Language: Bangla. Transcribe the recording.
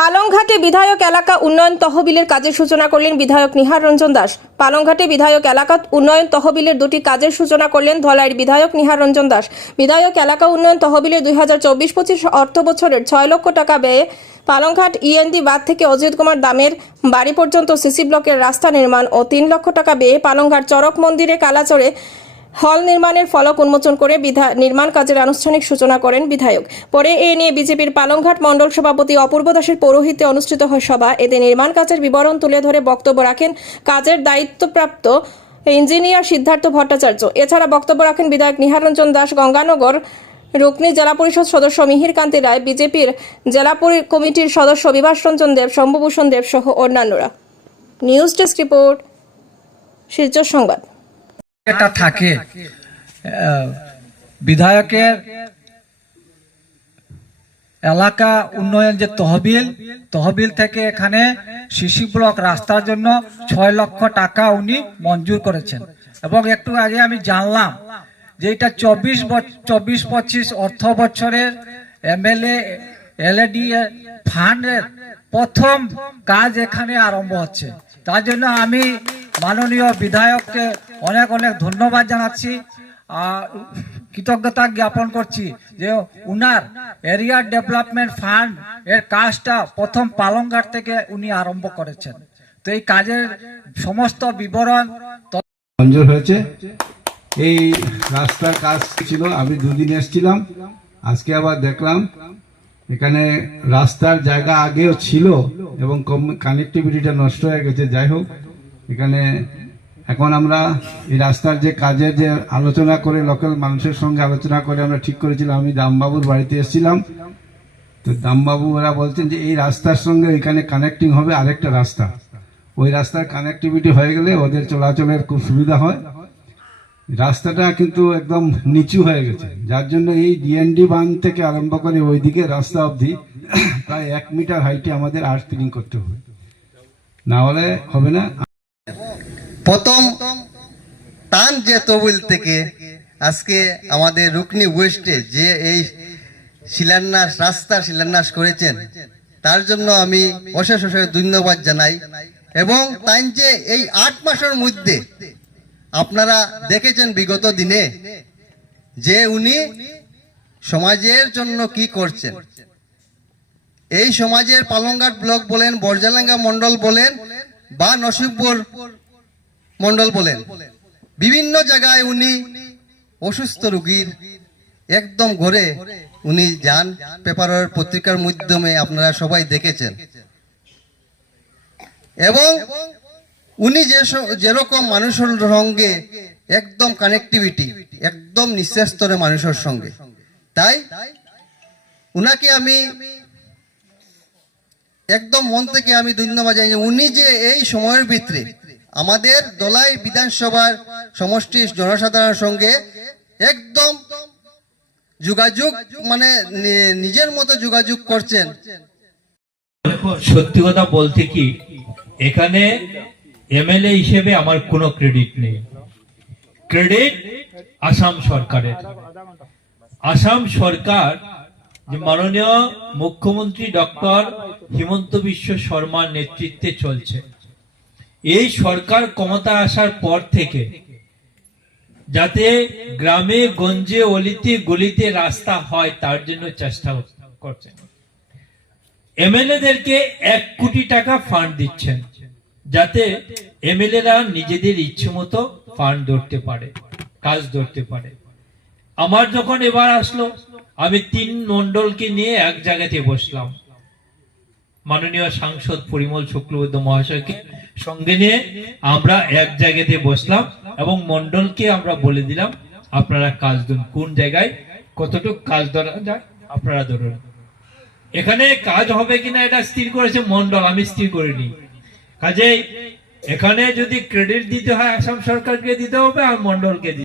পালংঘাটে বিধায়ক এলাকা উন্নয়ন তহবিলের কাজের সূচনা করলেন বিধায়ক নিহার রঞ্জন দাস। পালংঘাটে বিধায়ক এলাকা উন্নয়ন তহবিলের দুটি কাজের সূচনা করলেন ধলাইয়ের বিধায়ক নিহার রঞ্জন দাস। বিধায়ক এলাকা উন্নয়ন তহবিলের 2024-25 অর্থ বছরের 6 লক্ষ টাকা ব্যয়ে পালংঘাট ইএনডি বাঁধ থেকে অজিত কুমার দামের বাড়ি পর্যন্ত সিসি ব্লকের রাস্তা নির্মাণ ও 3 লক্ষ টাকা ব্যয়ে পালংঘাট চরক মন্দিরে কালাচরে হল নির্মাণের ফলক উন্মোচন করে নির্মাণ কাজের আনুষ্ঠানিক সূচনা করেন বিধায়ক। পরে এ নিয়ে বিজেপির পালংঘাট মণ্ডল সভাপতি অপূর্ব দাসের পৌরোহিত্যে অনুষ্ঠিত হয় সভা। এতে নির্মাণ কাজের বিবরণ তুলে ধরে বক্তব্য রাখেন কাজের দায়িত্বপ্রাপ্ত ইঞ্জিনিয়ার সিদ্ধার্থ ভট্টাচার্য। এছাড়া বক্তব্য রাখেন বিধায়ক নিহার রঞ্জন দাস, গঙ্গানগর রুকনি জেলা পরিষদ সদস্য মিহির কান্তি রায়, বিজেপির জেলা কমিটির সদস্য বিভাস রঞ্জন দেব, শম্ভুভূষণ দেব সহ অন্যান্যরা। নিউজ ডেস্ক রিপোর্ট, শিলচর সংবাদ। এটা থাকে বিধায়কের এলাকা উন্নয়ন যে তহবিল থেকে এখানে সিসি ব্লক রাস্তার জন্য 6 লক্ষ টাকা উনি মঞ্জুর করেছেন। এবং একটু আগে আমি জানলাম যে এটা 24-25 অর্থ বছরের এমএলএ এলএডি ফান্ডের প্রথম কাজ এখানে আরম্ভ হচ্ছে। তার জন্য আমি মাননীয় বিধায়ককে অনেক অনেক ধন্যবাদ জানাচ্ছি, কৃতজ্ঞতা জ্ঞাপন করছি যে উনার এরিয়া ডেভেলপমেন্ট ফান্ড এর কাজটা প্রথম পালংঘাট থেকে উনি আরম্ভ করেছেন। তো এই কাজের সমস্ত বিবরণ মঞ্জুর হয়েছে। এই রাস্তার কাজ ছিল, আমি 2 দিন এসেছিলাম, আজকে আবার দেখলাম এখানে রাস্তার জায়গা আগেও ছিল এবং কানেক্টিভিটিটা নষ্ট হয়ে গেছে। যাই হোক, এখানে এখন আমরা এই রাস্তার যে কাজের যে আলোচনা করে লোকাল মানুষের সঙ্গে আলোচনা করে আমরা ঠিক করেছিলাম। আমি দামবাবুর বাড়িতে এসেছিলাম, তো দামবাবু ওরা বলছেন যে এই রাস্তার সঙ্গে এখানে কানেক্টিং হবে আরেকটা রাস্তা, ওই রাস্তার কানেক্টিভিটি হয়ে গেলে ওদের চলাচলের খুব সুবিধা হয়। রাস্তাটা কিন্তু একদম নিচু হয়ে গেছে, যার জন্য এই ডিএনডি বাঁধ থেকে আরম্ভ করে ওইদিকে রাস্তা অবধি প্রায় 1 মিটার হাইটে আমাদের আর্থ ফিলিং করতে হবে, না হলে হবে না। প্রথম টান যে তহবিল থেকে আজকে আমাদের রুকনি ওয়েস্টে যে এই রাস্তার শিলান্যাস করেছেন, তার জন্য আমি অশেষ অশেষ ধন্যবাদ জানাই। এবং তাই যে এই 8 মাসের মধ্যে আপনারা দেখেছেন বিগত দিনে যে উনি সমাজের জন্য কি করছেন। এই সমাজের পালংঘাট ব্লক বলেন, বর্জালাঙ্গা মন্ডল বলেন বা নসিবপুর মন্ডল বলেন, বিভিন্ন জায়গায় উনি অসুস্থ রোগীর একদম ঘরে উনি যান। পেপারের পত্রিকার মাধ্যমে আপনারা সবাই দেখেছেন। এবং উনি যেরকম মানুষের সঙ্গে একদম কানেক্টিভিটি, একদম নিঃশ্বাস স্তরে মানুষের সঙ্গে, তাই উনাকে আমি একদম মন থেকে আমি ধন্যবাদ জানাই। উনি যে এই সময়ের ভিতরে আমাদের দলাই বিধানসভার সমষ্টি জনসাধারণের সঙ্গে একদম যোগাযোগ, মানে নিজের মতো যোগাযোগ করছেন। সত্যি কথা বলতে কি, এখানে এমএলএ হিসেবে আমার কোনো ক্রেডিট নেই, ক্রেডিট আসাম সরকারের। আসাম সরকার যে মাননীয় মুখ্যমন্ত্রী ডক্টর হিমন্ত বিশ্ব শর্মার নেতৃত্বে চলছে, এই সরকার ক্ষমতা আসার পর থেকে যাতে গ্রামে গঞ্জে অলিতে গলিতে রাস্তা হয় তার জন্য চেষ্টা করছেন। এমএলএদেরকে 1 কোটি টাকা ফান্ড দিচ্ছেন যাতে এমএলএরা নিজেদের ইচ্ছে মতো ফান্ড ধরতে পারে, কাজ ধরতে পারে। আমার যখন এবার আসলো, আমি 3 মন্ডলকে নিয়ে এক জায়গাতে বসলাম, মাননীয় সাংসদ পরিমল শুক্লবৈদ্য মহাশয়কে সঙ্গে নিয়ে আমরা এক জায়গাতে বসলাম এবং মন্ডলকে আমরা বলে দিলাম আপনারা কাজ ধরুন, কোন জায়গায় কতটুকু কাজ ধরা যায় আপনারা ধরুন। এখানে কাজ হবে কিনা এটা স্থির করেছে মন্ডল, আমি স্থির করিনি। কাজেই এখানে যদি ক্রেডিট দিতে হয় আসাম সরকারকে দিতে হবে আর মন্ডলকে দিতে